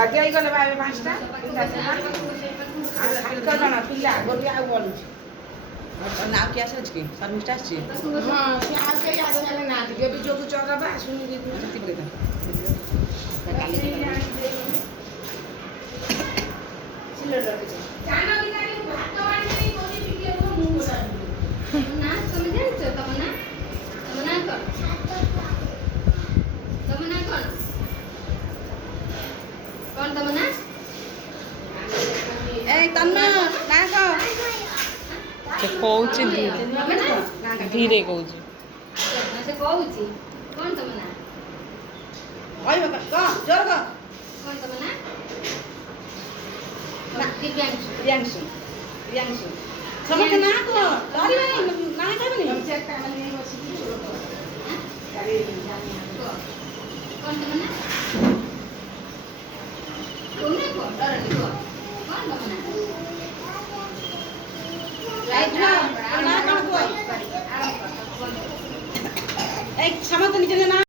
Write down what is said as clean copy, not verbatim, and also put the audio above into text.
ଆଗେ ହେଇଗଲେ ବା ଏବେ 5ଟା ଆଗ ଜଣା ପିଲା ଆଗରୁ ଆଉ ବଢୁଛି ନାଉ କିଏ ଆସିଛି କି ଶର୍ମିଷ୍ଠା ଆସିଛି ହଁ ସେ ଆଉ କେହି ଆସିଲେ ନାହାନ୍ତି ଏବେ ଯୋଉ ଚକା ବା ଆସୁନି ସେ କହୁଛି ଧୀରେ କହୁଛି ସେ କହୁଛି କଣ ତମ ନା କହିବ କହ ଜୋର କହ କଣ ତମ ନା ଦିବ୍ୟାଂଶୁ ପ୍ରିୟାଂଶୁ ପ୍ରିୟାଂଶୁ ସମସ୍ତେ ନା କୁହ ଡରିବେନି ନା କହିବେନି କଣ ତମ ନା କହୁନା କୁହ ଡରନି କୁହ କଣ ତମ ନା